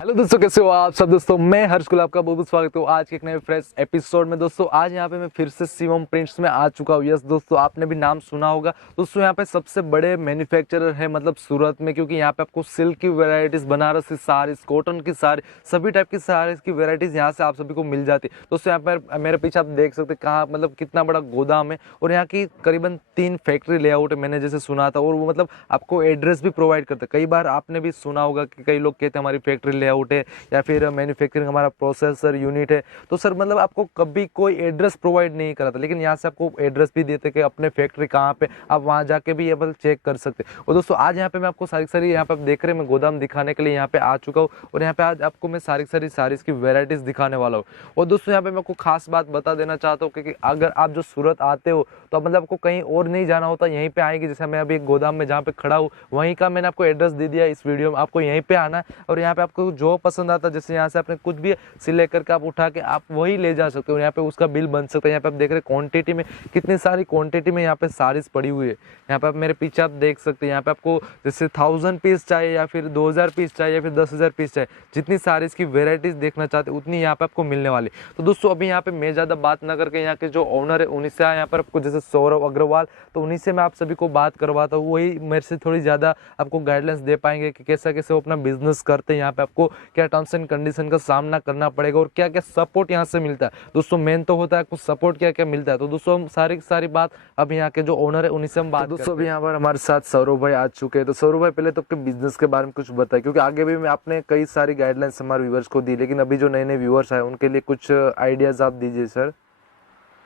Hello दोस्तों, कैसे हो आप सब। दोस्तों मैं हर्ष गुलाब का बहुत बहुत स्वागत हूँ आज के एक नए फ्रेश एपिसोड में। दोस्तों आज यहाँ पे मैं फिर से शिवम प्रिंट्स में आ चुका हूँ। यस दोस्तों, आपने भी नाम सुना होगा। दोस्तों यहाँ पे सबसे बड़े मैन्युफैक्चरर है मतलब सूरत में, क्योंकि यहाँ पे आपको सिल्क की वेराइटीज, बनारसी साड़ीज, कॉटन की साड़ी, सभी टाइप की साड़ीज की वेराइटीज यहाँ से आप सभी को मिल जाती है। दोस्तों यहाँ पर मेरे पीछे आप देख सकते हैं कहाँ मतलब कितना बड़ा गोदाम है, और यहाँ की करीबन 3 फैक्ट्री लेआउट है मैंने जैसे सुना था, और वो मतलब आपको एड्रेस भी प्रोवाइड करते हैं। कई बार आपने भी सुना होगा कि कई लोग कहते हैं हमारी फैक्ट्री लेआउट है या फिर मैन्युफैक्चरिंग हमारा प्रोसेसर यूनिट है, तो सर मतलब आपको कभी कोई एड्रेस प्रोवाइड नहीं कराता, लेकिन यहाँ से आपको एड्रेस भी देते कि अपने फैक्ट्री कहाँ पे, आप वहाँ जाके भी ये चेक कर सकते हैं। और दोस्तों आज यहाँ पे मैं आपको सारी यहाँ पे आप देख रहे हैं मैं गोदाम दिखाने के लिए यहाँ पे आ चुका हूँ, और यहाँ पे आज आपको मैं सारी साड़ीज की वेराइटीज दिखाने वाला हूँ। और दोस्तों यहाँ पे मैं आपको खास बात बता देना चाहता हूँ कि अगर आप जो सूरत आते हो तो मतलब आपको कहीं और नहीं जाना होता, यहीं पे आएंगे। जैसे मैं अभी एक गोदाम में जहाँ पे खड़ा हूँ वहीं का मैंने आपको एड्रेस दे दिया इस वीडियो में, आपको यहीं पे आना है और यहाँ पे आपको जो पसंद आता है, जैसे यहाँ से आपने कुछ भी सिलेक्ट करके आप उठा के आप वही ले जा सकते हो, यहाँ पे उसका बिल बन सकता है। यहाँ पे आप देख रहे हैं क्वांटिटी में कितनी सारी क्वांटिटी में यहाँ पे साड़ीज पड़ी हुई है। यहाँ पे आप मेरे पीछे आप देख सकते हैं, यहाँ पे आपको जैसे 1000 पीस चाहिए या फिर 2000 पीस चाहिए या फिर 10,000 पीस चाहिए, जितनी साड़ीज की वेराइटीज देखना चाहते हैं उतनी यहाँ पे आपको मिलने वाली। तो दोस्तों अभी यहाँ पे मैं ज्यादा बात ना करके यहाँ के जो ओनर है उन्हीं से यहाँ पर आपको, जैसे सौरभ अग्रवाल, तो उन्हीं से मैं आप सभी को बात करवाता हूँ। वही मेरे से थोड़ी ज्यादा आपको गाइडलाइंस दे पाएंगे कि कैसे वो अपना बिजनेस करते हैं, यहाँ पे आपको क्या टर्म्स एंड कंडीशन का सामना करना पड़ेगा और क्या क्या सपोर्ट यहाँ से मिलता है। दोस्तों मेन तो होता है आपको सपोर्ट क्या क्या मिलता है। तो दोस्तों हम सारी बात अब यहाँ के जो ओनर है उन्हीं से हम बात। दोस्तों अभी यहाँ पर हमारे साथ सौरभ भाई आ चुके हैं। तो सौरभ भाई पहले तो आपके बिजनेस के बारे में कुछ बताए, क्योंकि आगे भी मैं आपने कई सारी गाइडलाइंस हमारे व्यूअर्स को दी, लेकिन अभी जो नए नए व्यूअर्स आए उनके लिए कुछ आइडियाज आप दीजिए सर।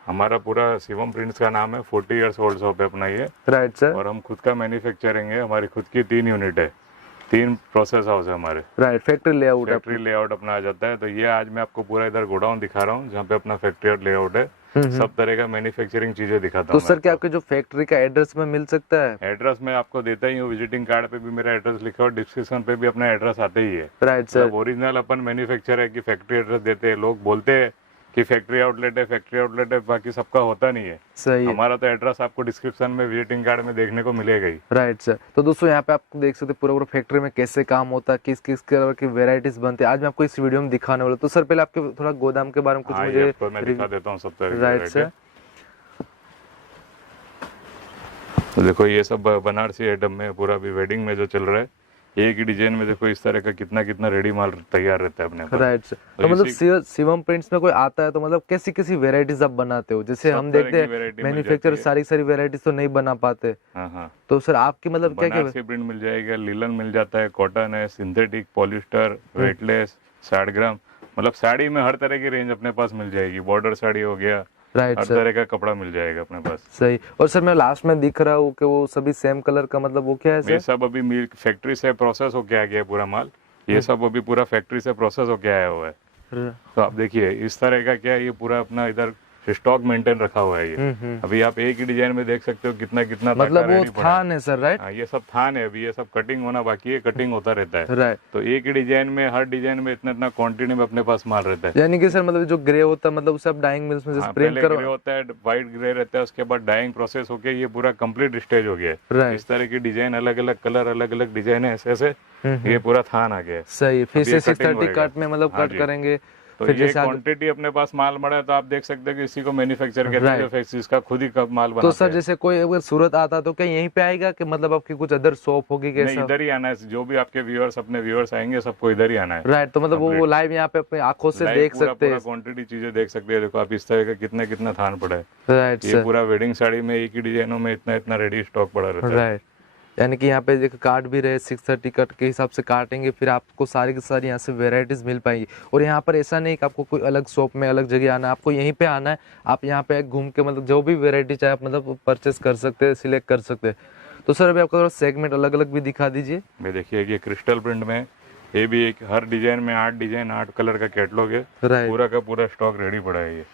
हमारा पूरा शिवम प्रिंट्स का नाम है। 40 इयर्स ओल्ड शॉप है अपना ये। Right sir. और हम खुद का मैन्युफैक्चरिंग है, हमारी खुद की 3 यूनिट है, 3 प्रोसेस हाउस है हमारे। राइट, फैक्ट्री लेआउट अपना आ जाता है। तो ये आज मैं आपको पूरा इधर गोडाउन दिखा रहा हूँ जहाँ पे अपना फैक्ट्री और लेआउट है। सब तरह का मैन्युफैक्चरिंग चीजें दिखाता हूँ। तो सर क्या आपके जो फैक्ट्री का एड्रेस में मिल सकता है? एड्रेस मैं आपको देता ही हूँ, विजिटिंग कार्ड पे भी मेरा एड्रेस लिखा और डिस्क्रिप्शन पे भी अपना एड्रेस आता ही है। Right sir. ओरिजिनल अपन मैन्युफैक्चर है कि फैक्ट्री एड्रेस देते हैं। लोग बोलते हैं कि फैक्ट्री आउटलेट है, बाकी सबका होता नहीं है। सही है। हमारा तो एड्रेस आपको डिस्क्रिप्शन में, विजिटिंग कार्ड में देखने को मिलेगा ही। Right sir. तो दोस्तों यहाँ पे आपको देख सकते हैं पूरा फैक्ट्री में कैसे काम होता है, किस किस तरह की वेराइटीज बनती है, आज मैं आपको इस वीडियो में दिखाने वाला हूँ। तो सर पहले आपके थोड़ा गोदाम के बारे में कुछ मुझे मैं दिखा देता हूँ सब तरह। Right sir. तो देखो ये सब बनारसी आइटम में पूरा अभी वेडिंग में जो चल रहा है, एक ही डिजाइन में देखो इस तरह का कितना रेडी माल तैयार रहता है अपने पास। Right sir. तो मतलब शिवम प्रिंट्स में कोई आता है तो मतलब कैसी वेराइटीज आप बनाते हो? जैसे हम देखते हैं मैन्युफैक्चरर सारी वेराइटीज तो नहीं बना पाते। हाँ। तो सर आपकी मतलब क्या क्या? बनारसी प्रिंट मिल जाएगा, लिलन मिल जाता है, कॉटन है, सिंथेटिक, पॉलिस्टर, वेटलेस, 60 ग्राम, मतलब साड़ी में हर तरह की रेंज अपने पास मिल जाएगी। बॉर्डर साड़ी हो गया, राइट हर तरह का कपड़ा मिल जाएगा अपने पास। सही। और सर मैं लास्ट में दिख रहा हूँ कि वो सभी सेम कलर का, मतलब वो क्या है सर? ये सब अभी मिल्क फैक्ट्री से प्रोसेस होके आ गया है पूरा माल। ये सब अभी पूरा फैक्ट्री से प्रोसेस होके आया हुआ है। तो आप देखिए इस तरह का क्या है, ये पूरा अपना इधर स्टॉक मेंटेन रखा हुआ है ये। अभी आप एक ही डिजाइन में देख सकते हो कितना मतलब वो थान है सर, राइट? हाँ, ये सब थान है। अभी ये सब कटिंग होना बाकी है, कटिंग होता रहता है। राइट। तो एक ही डिजाइन में, हर डिजाइन में इतना क्वांटिटी में अपने पास माल रहता है। यानी कि सर मतलब जो ग्रे होता है मतलब उसे आप डाइंग मिल्स में जैसे प्रिंट करो। ग्रे होता है, व्हाइट ग्रे रहता है, उसके बाद डाइंग प्रोसेस होके ये पूरा कंप्लीट स्टेज हो गया है। इस तरह की डिजाइन, अलग अलग कलर, अलग अलग डिजाइन है, ऐसे ये पूरा थान आ गया है। सही। फिर से 630 कट में मतलब कट करेंगे। तो ये क्वांटिटी अपने पास माल मड़ा है, तो आप देख सकते हैं कि इसी को मैन्युफैक्चर कहते हैं, इसका खुद ही माल बनाते हैं। तो सर जैसे कोई अगर सूरत आता तो क्या यहीं पे आएगा कि मतलब आपकी कुछ अदर शॉप होगी कैसा? नहीं, इधर ही आना है। जो भी आपके व्यूअर्स, अपने व्यूअर्स आएंगे सबको इधर ही आना है। राइट। तो मतलब वो लाइव यहाँ पे अपनी आंखों से देख सकते हैं, क्वांटिटी चीजें देख सकते हैं। देखो आप इस तरह का कितना थान पड़ा है। राइट। ये पूरा वेडिंग साड़ी में एक ही डिजाइनों में इतना रेडी स्टॉक पड़ा रहता है। राइट। यानी कि यहाँ पे देखो काट भी रहे, 630 कट के हिसाब से काटेंगे, फिर आपको सारी की सारी यहाँ से वेराइटीज मिल पाएंगी। और यहाँ पर ऐसा नहीं कि आपको कोई अलग शॉप में अलग जगह आना है, आपको यहीं पे आना है। आप यहाँ पे घूम के मतलब जो भी वेराइटी चाहे आप मतलब परचेस कर सकते हैं, सिलेक्ट कर सकते हैं। तो सर अभी आपको थोड़ा सेगमेंट अलग अलग भी दिखा दीजिए। मैं देखिए ये क्रिस्टल प्रिंट में, ये भी एक हर डिजाइन में 8 डिजाइन 8 कलर का कैटलॉग है। पूरा का पूरा स्टॉक रेडी पड़ा है ये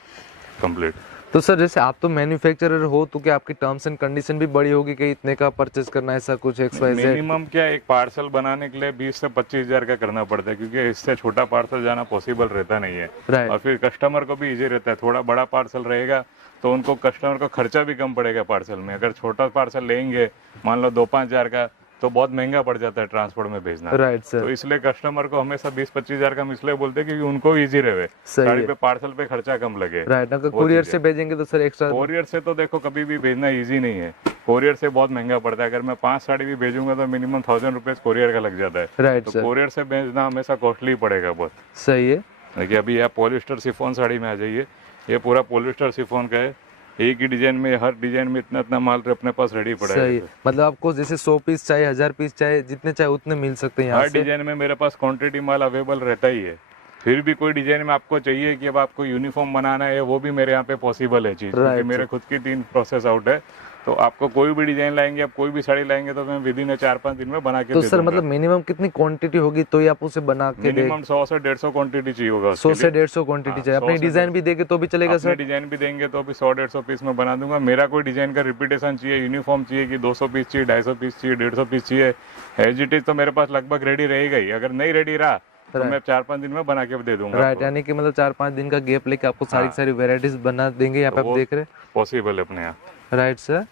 कंप्लीट। तो सर जैसे आप तो मैन्युफैक्चरर हो तो क्या आपकी टर्म्स एंड कंडीशन भी बड़ी होगी कि इतने का परचेस करना है, ऐसा कुछ XYZ? मिनिमम क्या, एक पार्सल बनाने के लिए 20 से 25 हजार का करना पड़ता है, क्योंकि इससे छोटा पार्सल जाना पॉसिबल रहता नहीं है। और फिर कस्टमर को भी इजी रहता है। थोड़ा बड़ा पार्सल रहेगा तो उनको, कस्टमर को खर्चा भी कम पड़ेगा पार्सल में। अगर छोटा पार्सल लेंगे मान लो 2-5 हजार का, तो बहुत महंगा पड़ जाता है ट्रांसपोर्ट में भेजना। राइट तो सर, इसलिए कस्टमर को हमेशा 20-25 हजार का हम इसलिए बोलते हैं क्योंकि उनको इजी रहे, सही साड़ी है। पे पार्सल पे खर्चा कम लगे। राइट, अगर वो कुरियर चीज़ से है। भेजेंगे तो सर एक्स्ट्रा। कोरियर से तो देखो कभी भी भेजना इजी नहीं है, कोरियर से बहुत महंगा पड़ता है। अगर मैं 5 साड़ी भी भेजूंगा तो मिनिमम 1000 रुपीज कोरियर का लग जाता है। राइट तो सर, कोरियर से भेजना हमेशा कॉस्टली पड़ेगा बहुत। सही है। देखिए अभी आप पॉलिस्टर शिफॉन साड़ी में आ जाइए, ये पूरा पॉलिस्टर शिफॉन का है। एक ही डिजाइन में, हर डिजाइन में इतना इतना माल अपने पास रेडी पड़ा है। सही है, मतलब आपको जैसे 100 पीस चाहिए, 1000 पीस चाहिए, जितने चाहे उतने मिल सकते हैं यहाँ हर से। डिजाइन में मेरे पास क्वांटिटी माल अवेलेबल रहता ही है। फिर भी कोई डिजाइन में आपको चाहिए कि अब आपको यूनिफॉर्म बनाना है, वो भी मेरे यहाँ पे पॉसिबल है चीज, क्योंकि Right, मेरे खुद की 3 प्रोसेस आउट है। तो आपको कोई भी डिजाइन लाएंगे, आप कोई भी साड़ी लाएंगे तो मैं विदिन 4-5 दिन में बना के तो दे सर दूंगा। मतलब मिनिमम कितनी क्वांटिटी होगी तो ही आप उसे बना के दे? मिनिमम 100 से 150 क्वांटिटी चाहिए होगा 100 उसके से लिए। 150 क्वांटिटी हाँ, चाहिए। 100 अपनी से डिजाइन भी देंगे तो भी चलेगा अपने सर? डिजाइन भी देंगे तो अभी 100-150 पीस में बना दूंगा। मेरा कोई डिजाइन का रिपीटेशन चाहिए, यूनिफॉर्म चाहिए कि 200 पीस चाहिए, 250 पीस चाहिए, 150 पीस चाहिए, एज इट इज तो मेरे पास लगभग रेडी रहेगा ही। अगर नहीं रेडी रहा तो मैं 4-5 दिन में बना के दे दूंगा। राइट, यानी कि मतलब 4-5 दिन का गैप लेके आपको सारी सारी वेराइटीज बना देंगे। यहाँ पे आप देख रहे हैं। पॉसिबल है अपने यहाँ। राइट सर,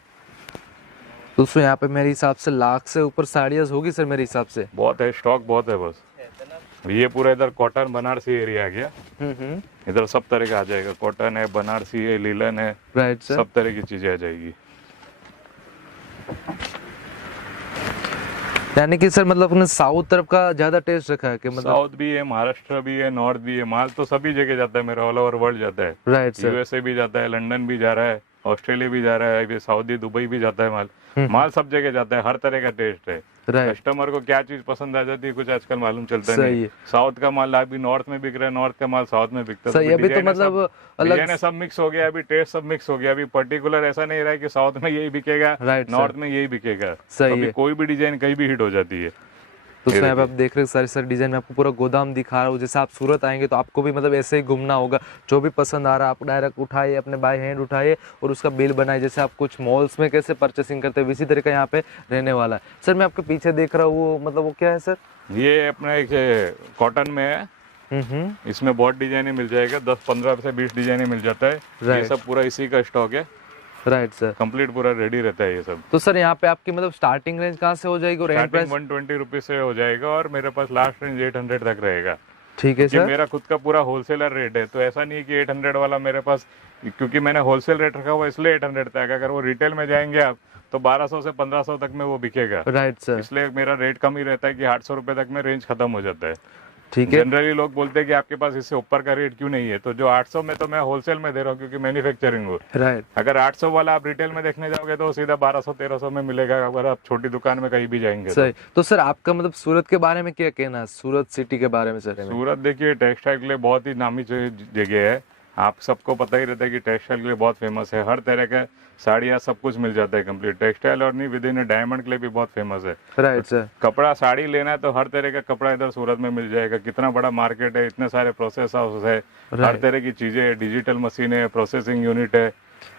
दोस्तों यहाँ पे मेरे हिसाब से लाख से ऊपर साड़ियाँ होगी सर मेरे हिसाब से। बहुत है, स्टॉक बहुत है बस। ये पूरा इधर कॉटन बनारसी एरिया आ गया, इधर सब तरह का आ जाएगा। कॉटन है, बनारसी है, लीलन है, राइट सर, सब तरह की चीजें आ जाएगी। यानी कि सर मतलब अपने साउथ तरफ का ज्यादा टेस्ट रखा है कि मतलब? साउथ भी है, महाराष्ट्र भी है, नॉर्थ भी है। माल तो सभी जगह जाता है मेरा, ऑल ओवर वर्ल्ड जाता है। राइट सर, यूएसए भी जाता है, लंदन भी जा रहा है, ऑस्ट्रेलिया भी जा रहा है, अभी सऊदी दुबई भी जाता है माल। माल सब जगह जाता है, हर तरह का टेस्ट है। राइट, कस्टमर को क्या चीज पसंद आ जाती है कुछ आजकल मालूम चलता सही नहीं। है। साउथ का माल अभी नॉर्थ में बिक रहा है, नॉर्थ का माल साउथ में बिकता है। सही, अभी तो मतलब अलग डिजाइन सब मिक्स हो गया, अभी टेस्ट सब मिक्स हो गया। अभी पर्टिकुलर ऐसा नहीं रहा है कि साउथ में यही बिकेगा, राइट सर, नॉर्थ में यही बिकेगा। सही अभी है। कोई भी डिजाइन कहीं भी हिट हो जाती है। तो उसमें आप देख रहे हैं सारी सारी डिजाइन में आपको पूरा गोदाम दिखा रहा हूँ। जैसे आप सूरत आएंगे तो आपको भी मतलब ऐसे ही घूमना होगा, जो भी पसंद आ रहा है आप डायरेक्ट उठाइए, अपने बाय हैंड उठाइए और उसका बिल बनाइए। जैसे आप कुछ मॉल्स में कैसे परचेसिंग करते हैं इसी तरह का यहाँ पे रहने वाला है। सर मैं आपके पीछे देख रहा हूँ वो मतलब वो क्या है सर? ये अपना एक कॉटन में है, इसमें बहुत डिजाइने मिल जाएगा, 10-15 से 20 डिजाइने मिल जाता है। ये Right. सब पूरा इसी का स्टॉक है। राइट सर, कंप्लीट पूरा रेडी रहता है ये सब। तो सर यहाँ पे आपकी मतलब स्टार्टिंग रेंज कहाँ से हो जाएगी और एंड स्टार्टिंग प्राइस? 120 रुपीज से हो जाएगा और मेरे पास लास्ट रेंज 800 तक रहेगा। ठीक है कि सर, मेरा खुद का पूरा होलसेलर रेट है, तो ऐसा नहीं है कि 800 वाला मेरे पास, क्योंकि मैंने होलसेल रेट रखा हुआ इसलिए 800 तक। अगर वो रिटेल में जाएंगे आप तो 1200 से 1500 तक में वो बिकेगा। राइट सर, इसलिए मेरा रेट कम ही रहता है कि 800 रुपए तक में रेंज खत्म हो जाता है। ठीक है। जनरली लोग बोलते हैं कि आपके पास इससे ऊपर का रेट क्यों नहीं है, तो जो 800 में तो मैं होलसेल में दे रहा हूँ क्योंकि मैन्युफैक्चरिंग हो। राइट, अगर 800 वाला आप रिटेल में देखने जाओगे तो सीधा 1200-1300 में मिलेगा, अगर आप छोटी दुकान में कहीं भी जाएंगे तो। सही। तो सर आपका मतलब सूरत के बारे में क्या कहना है, सूरत सिटी के बारे में सर? सूरत देखिए टेक्सटाइल के लिए बहुत ही नामी जगह है। आप सबको पता ही रहता है कि टेक्सटाइल के लिए बहुत फेमस है। हर तरह का साड़ियाँ सब कुछ मिल जाता है कंप्लीट। टेक्सटाइल और नहीं विद इन डायमंड के लिए भी बहुत फेमस है। राइट सर, कपड़ा साड़ी लेना है तो हर तरह का कपड़ा इधर सूरत में मिल जाएगा। कितना बड़ा मार्केट है, इतने सारे प्रोसेस हाउस है, हर तरह की चीजें है, डिजिटल मशीन है, प्रोसेसिंग यूनिट है।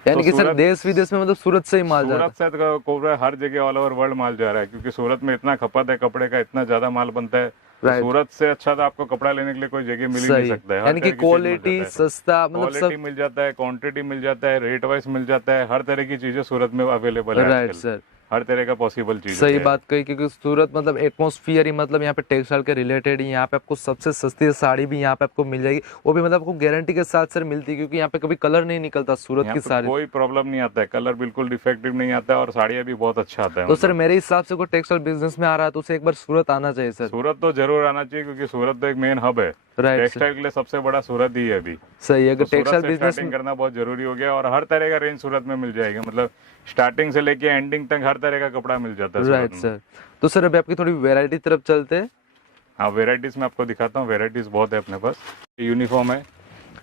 यानी कि सर सूरत- देश विदेश में मतलब सूरत से ही माल जा रहा सूरत से तो कोबरा हर जगह ऑल ओवर वर्ल्ड माल जा रहा है, क्योंकि सूरत में इतना खपत है कपड़े का, इतना ज्यादा माल बनता है। तो Right. सूरत से अच्छा तो आपको कपड़ा लेने के लिए कोई जगह मिल है? ही नहीं सही, सकता है। हर यानी कि तरह की चीज मिल क्वालिटी जाता है। सस्ता मतलब क्वालिटी सब। मिल जाता है, क्वांटिटी मिल जाता है, रेट वाइज मिल जाता है, हर तरह की चीजें सूरत में अवेलेबल है राइट आजकल। सर, हर तरह का पॉसिबल चीज सही है। बात कही, क्योंकि सूरत मतलब एटमॉस्फियर ही मतलब यहाँ पे टेक्सटाइल के रिलेटेड ही यहाँ पे आपको सबसे सस्ती साड़ी भी यहाँ पे आपको मिल जाएगी, वो भी मतलब आपको गारंटी के साथ सर मिलती है, क्योंकि यहाँ पे कभी कलर नहीं निकलता सूरत यहाँ की पे साड़ी। कोई प्रॉब्लम नहीं आता है, कलर बिल्कुल डिफेक्टिव नहीं आता है और साड़ियाँ भी बहुत अच्छा आता है। तो सर मेरे हिसाब से कोई टेक्सटाइल बिजनेस में आ रहा है तो उसे एक बार सूरत आना चाहिए सर। सूरत तो जरूर आना चाहिए, क्योंकि सूरत तो एक मेन हब है। राइट सर, टेक्सटाइल के लिए सबसे बड़ा सूरत ही है अभी। सही है। अगर तो सूरत टेक्सटाइल से बिजनेस स्टार्टिंग करना बहुत जरूरी हो गया और हर तरह का रेंज सूरत में मिल जाएगा। मतलब स्टार्टिंग से लेके एंडिंग तक हर तरह का कपड़ा मिल जाता है राइट सूरत में। सर, तो सर अभी आपकी थोड़ी वैरायटी तरफ चलते हैं। हाँ, वेराइटीज में आपको दिखाता हूँ। वेराइटीज बहुत है अपने पास। यूनिफॉर्म है,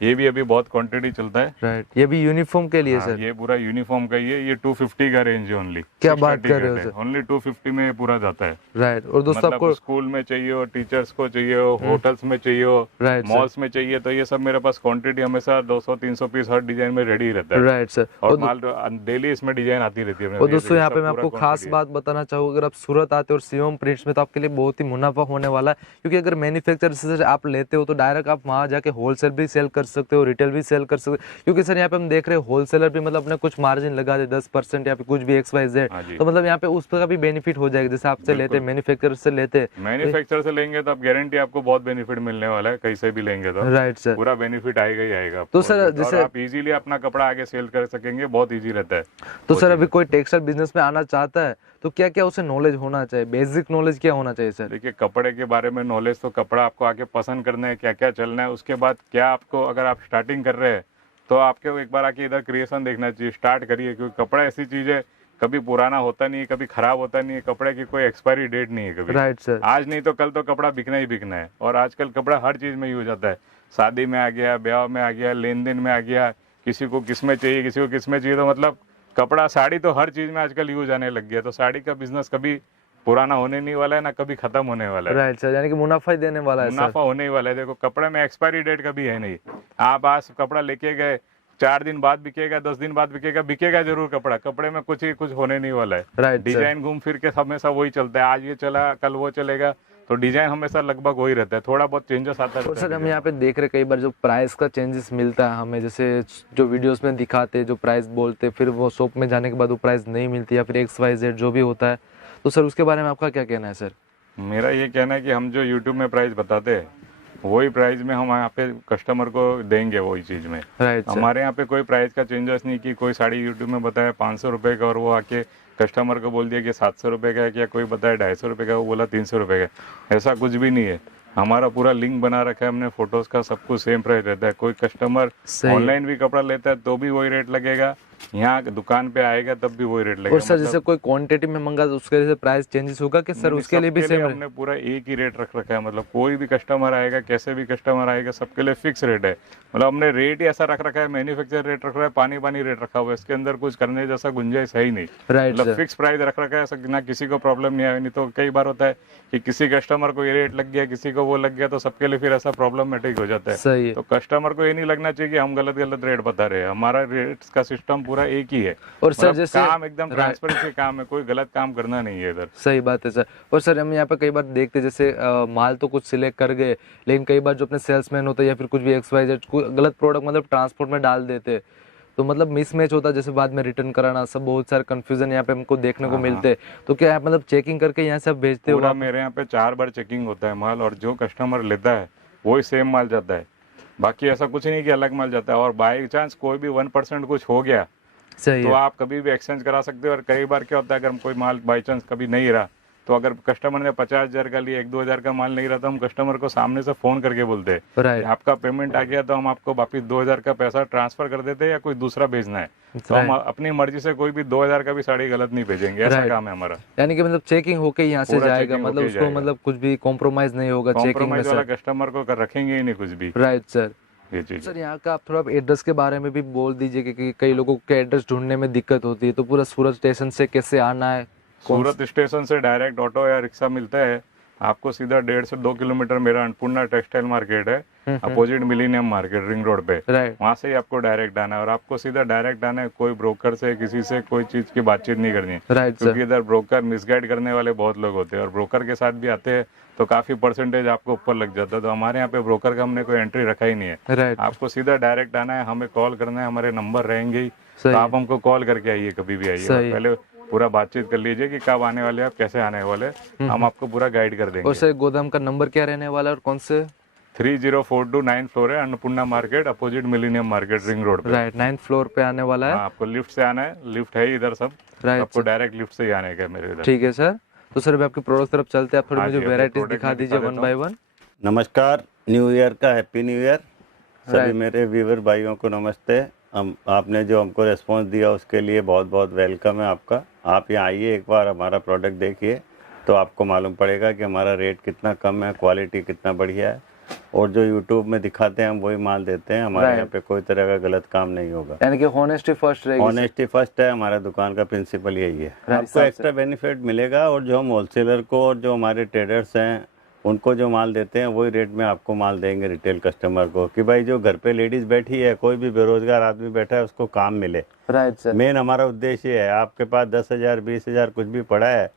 ये भी अभी बहुत क्वांटिटी चलता है। राइट, ये भी यूनिफॉर्म के लिए हाँ, सर? ये पूरा यूनिफॉर्म का ही है। ये 250 का रेंज है ओनली। क्या बात कर रहे हो सर? ओनली 250 में ये पूरा जाता है। राइट, और दोस्तों मतलब आपको स्कूल में चाहिए हो, टीचर्स को चाहिए हो, होटल्स में चाहिए हो, राइट सर, मॉल्स में चाहिए, तो ये सब मेरे पास क्वांटिटी हमेशा 200-300 पीस हर डिजाइन में रेडी रहता है। Right sir. और माल डेली इसमें डिजाइन आती रहती है। और दोस्तों यहाँ पे मैं सब आपको पूरा खास quantity बात बताना चाहूँगा, अगर आप सूरत आते हो और शिवम प्रिंट्स में तो आपके लिए बहुत ही मुनाफा होने वाला है, क्योंकि अगर मैन्युफैक्चर से आप लेते हो तो डायरेक्ट आप वहाँ जाके होलसेल भी सेल कर सकते हो, रिटेल भी सेल कर सकते हो, क्योंकि सर यहाँ पे हम देख रहे हैं होलसेलर भी मतलब अपने कुछ मार्जिन लगा दे 10% या फिर कुछ भी XYZ, हाँ जी। तो मतलब यहाँ पे उसका भी बेनिफिट हो जाएगा। जैसे आपसे लेते मैन्युफैक्चरर से लेते, मैन्युफैक्चर से लेंगे तो आप गारंटी आपको बहुत बेनिफिट मिलने वाला है, कहीं से भी लेंगे तो राइट सर। पूरा बेनिफिट आएगा ही आएगा तो आपको। सर और जैसे आप इजीली अपना कपड़ा आगे सेल कर सकेंगे, बहुत इजी रहता है। तो वो सर चीज़ अभी कोई टेक्सटाइल बिजनेस में आना चाहता है तो क्या क्या उसे नॉलेज होना चाहिए, बेसिक नॉलेज क्या होना चाहिए सर? देखिए, कपड़े के बारे में नॉलेज तो कपड़ा आपको आके पसंद करना है, क्या क्या चलना है, उसके बाद क्या आपको, अगर आप स्टार्टिंग कर रहे हैं तो आपको एक बार आके इधर क्रिएशन देखना चाहिए, स्टार्ट करिए, क्योंकि कपड़ा ऐसी चीज है कभी पुराना होता नहीं है, कभी खराब होता नहीं है, कपड़े की कोई एक्सपायरी डेट नहीं है कभी। Right sir. आज नहीं तो कल तो कपड़ा बिकना ही बिकना है, और आजकल कपड़ा हर चीज में यूज आता है, शादी में आ गया, ब्याह में आ गया, लेन देन में आ गया, किसी को किस में चाहिए, किसी को किस में चाहिए, तो मतलब कपड़ा, साड़ी तो हर चीज में आजकल यूज आने लग गया। तो साड़ी का बिजनेस कभी पुराना होने नहीं वाला है, ना कभी खत्म होने वाला है। राइट सर, यानी कि मुनाफा ही देने वाला है सर। मुनाफा होने ही वाला है। देखो, कपड़े में एक्सपायरी डेट कभी है नहीं। आप आज कपड़ा लेके गए, 4 दिन बाद बिकेगा, 10 दिन बाद बिकेगा, बिकेगा जरूर कपड़ा। कपड़े में कुछ होने नहीं वाला है। राइट डिजाइन घूम फिर के हमेशा वही चलता है, आज ये चला कल वो चलेगा, तो डिजाइन हमेशा लगभग वही रहता है, थोड़ा बहुत चेंजेस आता और सर हम है। यहाँ पे देख रहे कई बार जो प्राइस का चेंजेस मिलता है हमें, जैसे जो वीडियोस में दिखाते जो प्राइस बोलते, फिर वो शॉप में जाने के बाद वो प्राइस नहीं मिलती, या फिर XYZ जो भी होता है, तो सर उसके बारे में आपका क्या कहना है सर? मेरा ये कहना है कि हम जो यूट्यूब में प्राइस बताते हैं वही प्राइस में हम यहाँ पे कस्टमर को देंगे, वही चीज में। Right sir. हमारे यहाँ पे कोई प्राइस का चेंजेस नहीं कि कोई साड़ी यूट्यूब में बताया 500 रुपए का और वो आके कस्टमर को बोल दिया कि 700 रुपए का है, या कोई बताया 250 रुपए का, वो बोला 300 रुपए का। ऐसा कुछ भी नहीं है। हमारा पूरा लिंक बना रखा है हमने, फोटोज का, सब कुछ सेम प्राइस रहता है। कोई कस्टमर सही। ऑनलाइन भी कपड़ा लेता है तो भी वही रेट लगेगा, यहाँ दुकान पे आएगा तब भी वही रेट लगेगा। और सर जैसे कोई क्वांटिटी में मंगा तो उसके लिए प्राइस चेंजेस होगा कि सर उसके लिए भी सेम? हमने पूरा एक ही रेट रख रखा है, मतलब कोई भी कस्टमर आएगा, कैसे भी कस्टमर आएगा, सबके लिए फिक्स रेट है। मतलब हमने रेट ही ऐसा रख रखा है, मैन्युफैक्चर रेट रख रहा है, पानी रेट रखा हुआ है, इसके अंदर कुछ करने जैसा गुंजाइश है ही नहीं। राइट मतलब सर। फिक्स प्राइस रख रखा है, ऐसा ना किसी को प्रॉब्लम नहीं आए। नहीं तो कई बार होता है कि किसी कस्टमर को ये रेट लग गया, किसी को वो लग गया, तो सबके लिए फिर ऐसा प्रॉब्लमेटिक हो जाता है। सही है। तो कस्टमर को ये नहीं लगना चाहिए कि हम गलत रेट बता रहे हैं। हमारा रेट का सिस्टम पूरा एक ही है। और सर मतलब जैसे काम एकदम ट्रांसपेरेंसी काम है, कोई गलत काम करना नहीं है इधर। सही बात है सर। और सर हम यहाँ पे कई बार देखते जैसे माल तो कुछ सिलेक्ट कर गए, लेकिन कई बार जो अपने सेल्समैन होते हैं या फिर कुछ भी XYZ गलत प्रोडक्ट मतलब ट्रांसपोर्ट में डाल देते, तो मतलब मिसमैच होता है, जैसे बाद में रिटर्न कराना, सब बहुत सारे कंफ्यूजन यहाँ पे हमको देखने को मिलते हैं। तो क्या आप मतलब चेकिंग करके यहाँ से आप भेजते हो? पूरा मेरे यहाँ पे 4 बार चेकिंग होता है माल, और जो कस्टमर लेता है वही सेम माल जाता है। बाकी ऐसा कुछ नहीं कि अलग माल जाता है। और बाई चांस कोई भी 1% कुछ हो गया सही तो है। आप कभी भी एक्सचेंज करा सकते हो। और कई बार क्या होता है, अगर कोई माल बाई चांस कभी नहीं रहा, तो अगर कस्टमर ने 50,000 का लिया, 1-2 हज़ार का माल नहीं रहा, तो हम कस्टमर को सामने से फोन करके बोलते हैं राइट। आपका पेमेंट आ गया, तो हम आपको वापिस 2,000 का पैसा ट्रांसफर कर देते हैं, या कोई दूसरा भेजना है तो हम अपनी मर्जी से कोई भी 2,000 का भी साड़ी गलत नहीं भेजेंगे। ऐसा काम है हमारा। यानी कि मतलब चेकिंग होके यहाँ से पूरा जाएगा, checking मतलब होके उसको जाएगा। मतलब कुछ भी कॉम्प्रोमाइज नहीं होगा चेकिंग में कॉम्प्रोमाइज वाला सर। कस्टमर को रखेंगे ही नहीं कुछ भी। Right sir. ये चीज सर यहाँ का आप थोड़ा एड्रेस के बारे में भी बोल दीजिए कि कई लोगों के एड्रेस ढूंढने में दिक्कत होती है, तो पूरा सूरत स्टेशन से कैसे आना है? सूरत स्टेशन से डायरेक्ट ऑटो या रिक्शा मिलता है आपको, सीधा 1.5 से 2 किलोमीटर मेरा अन्नपूर्णा टेक्सटाइल मार्केट है, opposite millennium market ring road पे। राइट। वहां से ही आपको डायरेक्ट आना है, और आपको सीधा डायरेक्ट आना है। कोई ब्रोकर से, किसी से कोई चीज की बातचीत नहीं करनी है। Right sir. क्योंकि इधर ब्रोकर मिसगाइड करने वाले बहुत लोग होते हैं, और ब्रोकर के साथ भी आते हैं तो काफी परसेंटेज आपको ऊपर लग जाता है। तो हमारे यहाँ पे ब्रोकर का हमने कोई एंट्री रखा ही नहीं है। राइट। आपको सीधा डायरेक्ट आना है, हमें कॉल करना है, हमारे नंबर रहेंगे ही, तो सही। आप हमको कॉल करके आइए, कभी भी आइए। सही। पहले पूरा बातचीत कर लीजिए कि कब आने वाले, आप कैसे आने वाले, हम आपको पूरा गाइड कर देंगे। और सर गोदाम का नंबर क्या रहने वाला है और कौन से? 3042 9th फ्लोर है, Annapurna market, opposite millennium market ring road पे। राइट, 9th फ्लोर पे आने वाला है। हाँ, आपको लिफ्ट से आना है, लिफ्ट है ही इधर सब। राइट आपको डायरेक्ट लिफ्ट से ही आने का है मेरे इधर। ठीक है सर। तो सर अभी आपके प्रोडक्ट तरफ चलते हैं, आप थोड़ी हाँ मुझे जी, अपने वेराइटीज product दिखा मैं दीजिए दिखा वन देता बाय हूँ। वन। नमस्कार, न्यू ईयर का हैप्पी न्यू ईयर सभी Right. मेरे व्यूवर भाइयों को नमस्ते। हम आपने जो हमको रिस्पांस दिया उसके लिए बहुत बहुत वेलकम है आपका। आप यहाँ आइए, एक बार हमारा प्रोडक्ट देखिए तो आपको मालूम पड़ेगा कि हमारा रेट कितना कम है, क्वालिटी कितना बढ़िया है, और जो यूट्यूब में दिखाते हैं हम वही माल देते हैं। हमारे Right. यहाँ पे कोई तरह का गलत काम नहीं होगा। यानी कि होनेस्टी फर्स्ट रहेगी। ऑनेस्टी फर्स्ट है, हमारा दुकान का प्रिंसिपल यही है। Right, आपको sir. एक्स्ट्रा बेनिफिट मिलेगा, और जो हम होलसेलर को और जो हमारे ट्रेडर्स हैं उनको जो माल देते हैं वही रेट में आपको माल देंगे रिटेल कस्टमर को, कि भाई जो घर पे लेडीज बैठी है, कोई भी बेरोजगार आदमी बैठा है, उसको काम मिले। Right sir. मेन हमारा उद्देश्य है। आपके पास 10,000 20,000 कुछ भी पड़ा है,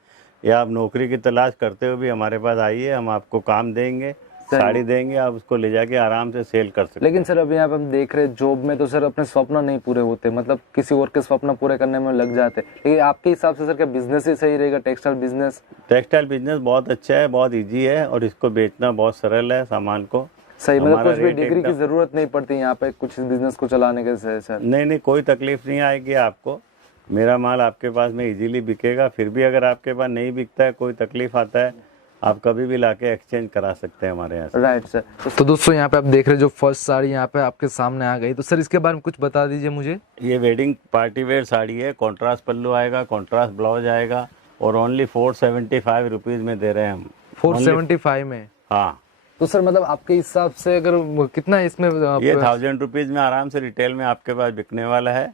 या आप नौकरी की तलाश करते हो भी, हमारे पास आइए, हम आपको काम देंगे। साड़ी देंगे, आप उसको ले जाके आराम से सेल कर सकते लेकिन सर अभी यहाँ पे हम देख रहे हैं जॉब में तो सर अपने स्वप्न नहीं पूरे होते, मतलब किसी और के स्वप्न पूरे करने में लग जाते, लेकिन आपके हिसाब से सर क्या बिजनेस ही सही रहेगा, टेक्सटाइल बिजनेस? टेक्सटाइल बिजनेस बहुत अच्छा है, बहुत इजी है और इसको बेचना बहुत सरल है सामान को। सही, मतलब हमारा कुछ भी रेट डिग्री की एकदम- जरूरत नहीं पड़ती यहाँ पे कुछ बिजनेस को चलाने के सर। नहीं नहीं, कोई तकलीफ नहीं आएगी आपको। मेरा माल आपके पास में इजीली बिकेगा। फिर भी अगर आपके पास नहीं बिकता है, कोई तकलीफ आता है, आप कभी भी लाके एक्सचेंज करा सकते हैं हमारे यहाँ से। Right sir. तो दोस्तों यहाँ पे आप देख रहे हैं जो फर्स्ट साड़ी यहाँ पे आपके सामने आ गई, तो सर इसके बारे में कुछ बता दीजिए मुझे। ये वेडिंग पार्टी वेयर साड़ी है, कॉन्ट्रास्ट पल्लू आएगा, कॉन्ट्रास्ट ब्लाउज आएगा और ओनली 475 रुपीज में दे रहे हैं हम। 475 में? हाँ। तो सर मतलब आपके हिसाब से अगर कितना इसमें ये 1000 रुपीज में आराम से रिटेल में आपके पास बिकने वाला है।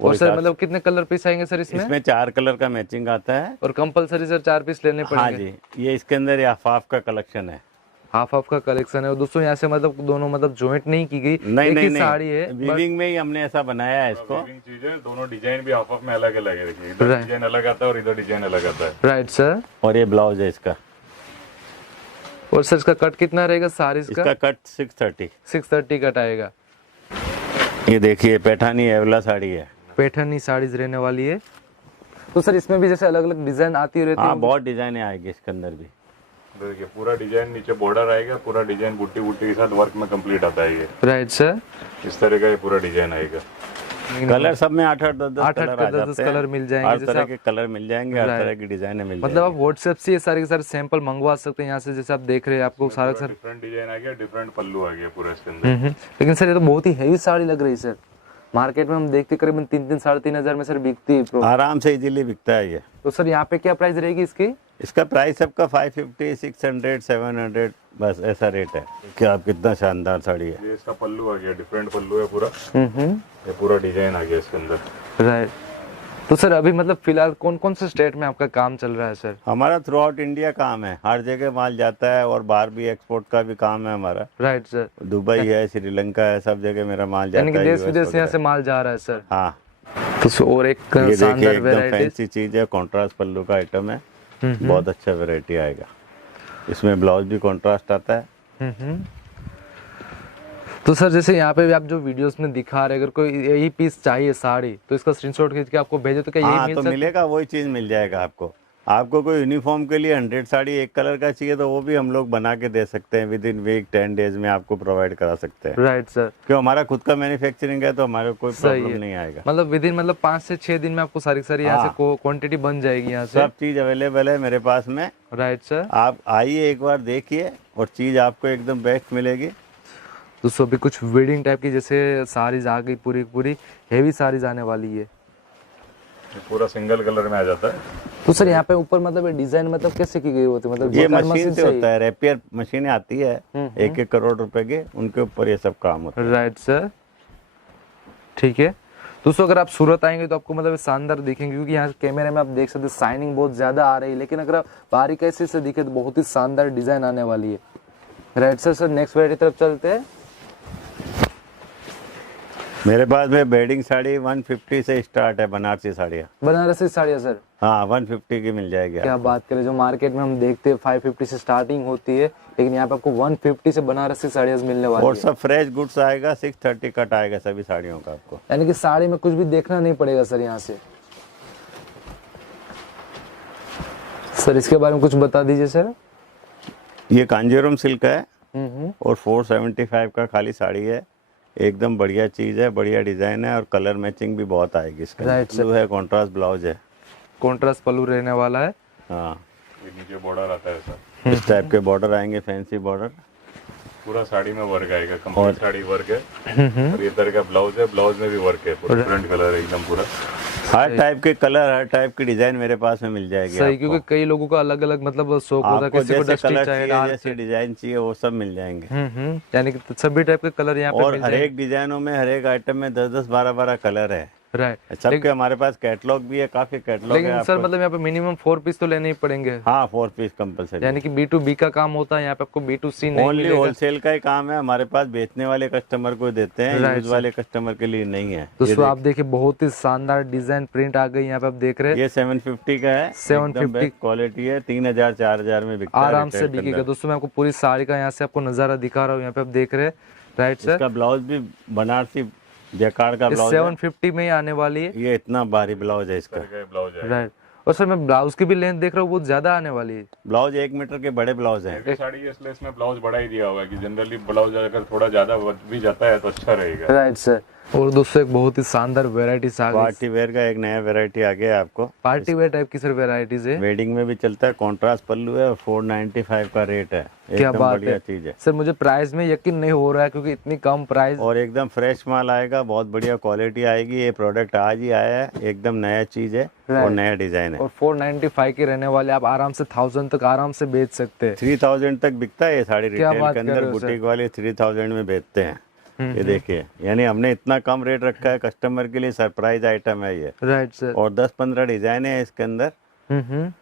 और सर मतलब कितने कलर पीस आएंगे सर इसमें? इसमें 4 कलर का मैचिंग आता है। और कंपलसरी सर 4 पीस लेने हाँ पड़ेंगे? जी, ये इसके अंदर हाफ का कलेक्शन है। हाफ का कलेक्शन है। और दोस्तों यहाँ से मतलब दोनों मतलब जॉइंट नहीं की गई, नहीं एक नहीं ही नहीं, साड़ी है। वीविंग में ही हमने ऐसा बनाया है इसको। वीविंग चीज है, दोनों डिजाइन भी हाफ में अलग अलग है। देखिए इधर डिजाइन अलग आता है और इधर डिजाइन अलग आता है। Right sir. और ये ब्लाउज है इसका। और सर इसका कट कितना रहेगा साड़ीज का? इसका कट 630। 630 कट आएगा। ये देखिए पैठानी एवला साड़ी है। पैठनी साड़ीज रहने वाली है। तो सर इसमें भी जैसे अलग अलग डिजाइन आती रहती है? हाँ, बहुत डिजाइने आएगी इसके अंदर भी। देखिए पूरा डिजाइन नीचे बॉर्डर आएगा, पूरा डिजाइन बुट्टी बुट्टी के साथ वर्क में कंप्लीट आता है ये। Right sir. इस तरह का ये पूरा डिजाइन आएगा। कलर सब में 8-8 10-10 8-8 कलर आ 10-10 जाते हैं। कलर मिल जाएंगे। हर जैसे तरह आप- के कलर मिल जाएंगे, हर तरह की डिजाइने मिल मतलब आप जाएंगी। व्हाट्सएप से ये सारे के सारे सैंपल मंगवा सकते हैं यहाँ से, जैसे आप देख रहे हैं आपको सारा सर। डिफरेंट डिजाइन आ गया, डिफरेंट पल्लू आ गया पूरा इसके अंदर। लेकिन सर ये तो बहुत ही हैवी साड़ी लग रही है सर। मार्केट में हम देखते करीबन 3-3 साढ़े 3 हजार में सर बिकती है। आराम से इजीली बिकता है ये। तो सर यहाँ पे क्या प्राइस रहेगी इसकी? इसका प्राइस सबका 550, 600, 700 बस ऐसा रेट है। क्या आप कितना शानदार साड़ी है। ये इसका पल्लू आ गया, डिफरेंट पल्लू है पूरा। ये पूरा डिजाइन आ गया इसके अंदर। राइट। तो सर अभी मतलब फिलहाल कौन कौन से स्टेट में आपका काम चल रहा है सर? हमारा थ्रू आउट इंडिया काम है, हर जगह माल जाता है और बाहर भी एक्सपोर्ट का भी काम है हमारा। Right sir. दुबई है, श्रीलंका है, सब जगह मेरा माल जाता यानी कि है। देश US विदेश से यहाँ वगैरह। से माल जा रहा है सर। हाँ, तो और एक ये देखिए शानदार एकदम वेराइटी। फैंसी चीज है, कॉन्ट्रास्ट पल्लू का आइटम है। बहुत अच्छा वैरायटी आएगा। इसमें ब्लाउज भी कॉन्ट्रास्ट आता है। तो सर जैसे यहाँ पे भी आप जो वीडियोस में दिखा रहे, अगर कोई यही पीस चाहिए साड़ी तो इसका स्क्रीनशॉट खींच के आपको भेजे तो क्या यही हाँ, मिल तो सकता है? मिलेगा, वही चीज मिल जाएगा आपको। आपको कोई यूनिफॉर्म के लिए 100 साड़ी एक कलर का चाहिए तो वो भी हम लोग बना के दे सकते हैं। विद इन वीक 10 डेज में आपको प्रोवाइड करा सकते हैं। Right sir. क्यों, हमारा खुद का मैन्युफैक्चरिंग है तो हमारे कोई सही प्रॉब्लम है। नहीं आएगा। मतलब विद इन मतलब 5 से 6 दिन में आपको सारी यहाँ से क्वांटिटी बन जाएगी यहाँ से। सब चीज अवेलेबल है मेरे पास में। Right sir. आप आइए एक बार देखिए और चीज आपको एकदम बेस्ट मिलेगी। दोस्तों अभी कुछ वेडिंग टाइप की जैसे साड़ीज आ गई, पूरी पूरी हैवी साड़ीज आने वाली है। ये पूरा सिंगल कलर में आ जाता है। तो सर यहाँ पे ऊपर मतलब डिजाइन मतलब कैसे की गई होती है? मतलब ये जैकार्ड मशीन से ही? होता है, रेपियर मशीनें आती है 1-1 करोड़ रुपए के, उनके ऊपर ये सब काम होता है। राइट सर, ठीक है। दोस्तों अगर आप सूरत आएंगे तो आपको मतलब शानदार दिखेंगे, क्योंकि यहाँ कैमरे में आप देख सकते हैं शाइनिंग बहुत ज्यादा आ रही है, लेकिन अगर आप बारीकी से दिखे तो बहुत ही शानदार डिजाइन आने वाली है। Right sir. Sir next variety तरफ चलते हैं। मेरे पास में बेडिंग साड़ी 150 से स्टार्ट है, बनारसी साड़ियाँ। बनारसी साड़ियाँ सर? हाँ, 150 की मिल जाएगी। क्या बात करें, जो मार्केट में हम देखते हैं 550 से स्टार्टिंग होती है, लेकिन यहाँ पे आपको 150 से बनारसी साड़ियाँ मिलने वाली और है। सब फ्रेश गुड्स आएगा, 630 कट आएगा सभी साड़ियों का आपको। यानी कि साड़ी में कुछ भी देखना नहीं पड़ेगा सर यहाँ से। सर इसके बारे में कुछ बता दीजिए सर। ये कांजीवरम सिल्क है और 475 का खाली साड़ी है। एकदम बढ़िया चीज है, बढ़िया डिजाइन है और कलर मैचिंग भी बहुत आएगी इसका। Right, ब्लू है, कॉन्ट्रास्ट ब्लाउज है। कॉन्ट्रास्ट पल्लू रहने वाला है। हाँ, ये नीचे बॉर्डर आता है ऐसा। इस टाइप के बॉर्डर आएंगे, फैंसी बॉर्डर। पूरा साड़ी में वर्क आएगा, कंप्लीट साड़ी वर्क है। और ये तरह का ब्लाउज है, ब्लाउज में भी वर्क है, पूरा डिफरेंट कलर है एकदम पूरा। हर टाइप के कलर, हर टाइप की डिजाइन मेरे पास में मिल जाएगी सही, आपको। क्योंकि कई लोगों का अलग अलग मतलब शौक होता है, आपको किसी को जैसे डस्टी कलर चाहिए, चाहिए, जैसे डिजाइन चाहिए, वो सब मिल जाएंगे। यानी कि सभी टाइप के कलर यहाँ पे और मिल हर जाएंगे। एक डिजाइनों में, हर एक आइटम में 10-10, 12-12 कलर है। राइट। सबके हमारे पास कैटलॉग भी है, काफी कैटलॉग है लेकिन सर आपको। मतलब यहाँ पे मिनिमम 4 पीस तो लेने ही पड़ेंगे। हाँ 4 पीस कंपलसरी। यानी कि B2B का काम होता है, यहाँ पे आपको B2C नहीं ओनली मिलेगा। होलसेल का ही काम है हमारे पास, बेचने वाले कस्टमर को देते हैं, Right, यूज sir। वाले कस्टमर के लिए नहीं है। दोस्तों आप देखिए बहुत ही शानदार डिजाइन प्रिंट आ गई यहाँ पे, आप देख रहे हैं ये 750 का है, 750 बेस्ट क्वालिटी है, 3000 4000 में बिकता है आराम से retail के बिकेगा। अंदर। दोस्तों मैं आपको पूरी साड़ी का यहाँ से आपको नजारा दिखा रहा हूँ, यहाँ पे आप देख रहे हैं। राइट सर, इसका ब्लाउज भी बनारसी जैकार्ड का ये ब्लाउज है। 750 में ही आने वाली है। ये इतना भारी ब्लाउज है इसका। ब्लाउज है। राइट। और सर मैं ब्लाउज की भी लेंथ देख रहा हूँ, बहुत ज्यादा आने वाली है। ब्लाउज 1 मीटर के बड़े ब्लाउज हैं। ये साड़ी है इसलिए इसमें ब्लाउज बड़ा ही दिया हुआ है कि जनरली ब्लाउज अगर थोड़ा ज्यादा भी जाता है तो अच्छा रहेगा। Right sir. और दोस्तों एक बहुत ही शानदार वेराइटीज आ गई। पार्टी वेयर का एक नया वेरायटी आ गया है आपको। पार्टी वेयर टाइप की सर वेराइटीज है। वेडिंग में भी चलता है, कॉन्ट्रास्ट पल्लू है, 495 का रेट है। क्या एकदम बात बढ़िया है चीज है। सर, मुझे प्राइस में यकीन नहीं हो रहा है क्योंकि इतनी कम प्राइस। और एकदम फ्रेश माल आएगा, बहुत बढ़िया क्वालिटी आएगी। ये प्रोडक्ट आज ही आया है, एकदम नया चीज है और नया डिजाइन है। और 495 के रहने वाले, आप आराम से 1000 तक आराम से बेच सकते हैं। 3000 तक बिकता है ये साड़ी क्या रिटेल बात के कर अंदर, रहे हो सर? बुटीक वाले 3000 में बेचते हैं। ये देखिए, यानी हमने इतना कम रेट रखा है, कस्टमर के लिए सरप्राइज आइटम है ये। Right sir. और 10-15 डिजाइन है इसके अंदर। हम्म।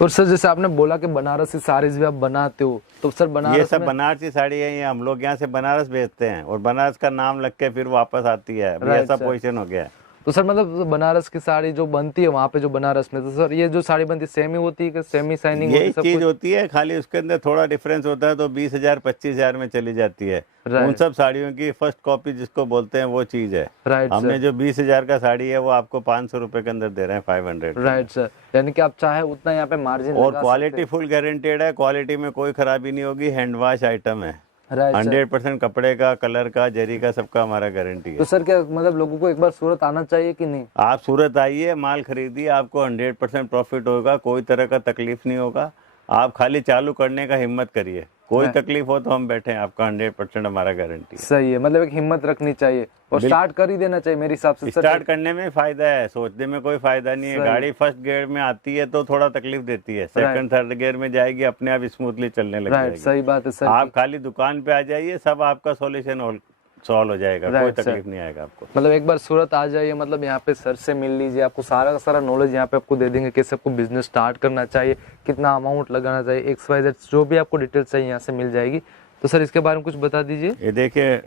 और सर जैसे आपने बोला कि बनारसी साड़ीज भी आप बनाते हो, तो सर ये बनारस सब में बनारसी साड़ी है, ये हम लोग यहाँ से बनारस भेजते हैं और बनारस का नाम लग के फिर वापस आती है। अभी Right, ऐसा sir। पोजीशन हो गया है। तो सर मतलब बनारस की साड़ी जो बनती है वहाँ पे जो बनारस में, तो सर ये जो साड़ी बनती है सेमी होती है कि सेमी शाइनिंग होती यही है सब चीज कुछ? होती है, खाली उसके अंदर थोड़ा डिफरेंस होता है, तो 20,000-25,000 में चली जाती है। Right। उन सब साड़ियों की फर्स्ट कॉपी जिसको बोलते हैं वो चीज है। राइट हमने सर। जो 20,000 का साड़ी है वो आपको 500 रुपए के अंदर दे रहे हैं, 500। राइट सर, यानी कि आप चाहे उतना यहाँ पे मार्जिन और क्वालिटी फुल गारंटेड है, क्वालिटी में कोई खराबी नहीं होगी, हैंड वॉश आइटम है। Right sir. 100% कपड़े का, कलर का, जरी का, सबका हमारा गारंटी है। तो सर क्या मतलब लोगों को एक बार सूरत आना चाहिए कि नहीं? आप सूरत आइए, माल खरीदिए, आपको 100% प्रॉफिट होगा, कोई तरह का तकलीफ नहीं होगा। आप खाली चालू करने का हिम्मत करिए, कोई तकलीफ हो तो हम बैठे हैं, आपका 100% हमारा गारंटी है। सही है, मतलब एक हिम्मत रखनी चाहिए और स्टार्ट कर ही देना चाहिए मेरे हिसाब से सर। स्टार्ट करने में फायदा है, सोचने में कोई फायदा नहीं है। गाड़ी फर्स्ट गियर में आती है तो थोड़ा तकलीफ देती है, सेकंड थर्ड गियर में जाएगी अपने आप स्मूथली चलने लग राइट, जाएगी। सही बात है सर। आप खाली दुकान पे आ जाइए, सब आपका सॉल्यूशन सॉल्व हो जाएगा, कोई तकलीफ नहीं आएगा आपको। मतलब एक बार सूरत आ जाइए, मतलब यहाँ पे सर से मिल लीजिए, आपको सारा का सारा नॉलेज यहाँ पे आपको दे देंगे, कैसे आपको बिजनेस स्टार्ट करना चाहिए, कितना अमाउंट लगाना चाहिए, XYZ जो भी आपको डिटेल्स चाहिए यहाँ से मिल जाएगी। तो सर इसके बारे में कुछ बता दीजिए। ये देखिए,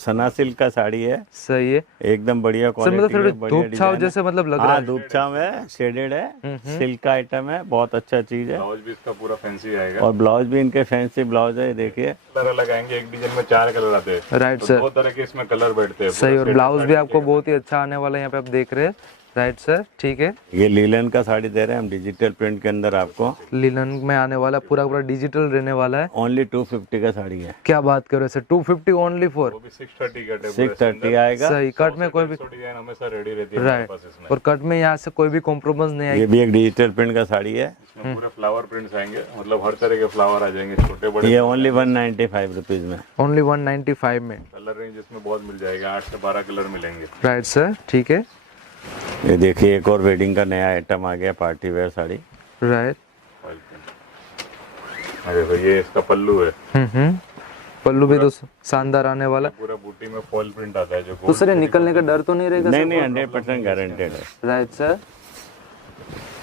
सना सिल्क का साड़ी है, सही है एकदम बढ़िया सर, मतलब क्वालिटी थोड़ी है, बढ़िया धूप छाव डिजाइन जैसे मतलब लग रहा हाँ है। धूप छाव है, शेडेड है, सिल्क का आइटम है, बहुत अच्छा चीज है। ब्लाउज भी इसका पूरा फैंसी आएगा और ब्लाउज भी इनके फैंसी ब्लाउज है, ये देखिए। कलर अलग आएंगे, एक डिजाइन में 4 कलर आते हैं। राइट तो सर, 2 तरह के इसमें कलर बैठते हैं। सही। और ब्लाउज भी आपको बहुत ही अच्छा आने वाला है, यहाँ पे आप देख रहे हैं। राइट सर, ठीक है। ये लीलन का साड़ी दे रहे हैं हम, डिजिटल प्रिंट के अंदर आपको। लिनन में आने वाला, पूरा पूरा डिजिटल रहने वाला है। ओनली 250 का साड़ी है। क्या बात कर रहे हैं सर, 250 ओनली फॉर? वो भी 630 कट है। 630 आएगा। सही। कट में कोई भी डिजाइन हमेशा रेडी रहती है हमारे राइट, पास इसमें। और कट में यहाँ से कोई भी कॉम्प्रोमाइज नहीं ये आएगी। भी एक डिजिटल प्रिंट का साड़ी है, इसमें पूरे फ्लावर प्रिंट्स आएंगे, मतलब हर तरह के फ्लावर आ जाएंगे, छोटे बड़े। ये ओनली 195 रुपीज में। ओनली 195 में। कलर रेंज इसमें बहुत मिल जाएगा, 8 से 12 कलर मिलेंगे। राइट सर, ठीक है। ये देखिए, एक और वेडिंग का नया आइटम आ गया, पार्टी वेयर साड़ी। राइट। अरे तो ये इसका पल्लू है। पल्लू भी तो शानदार आने वाला। पूरा बूटी में फॉल प्रिंट आता है जो तो सर ये निकलने का डर तो नहीं रहेगा? नहीं नहीं, 100% गारंटेड है। Right sir.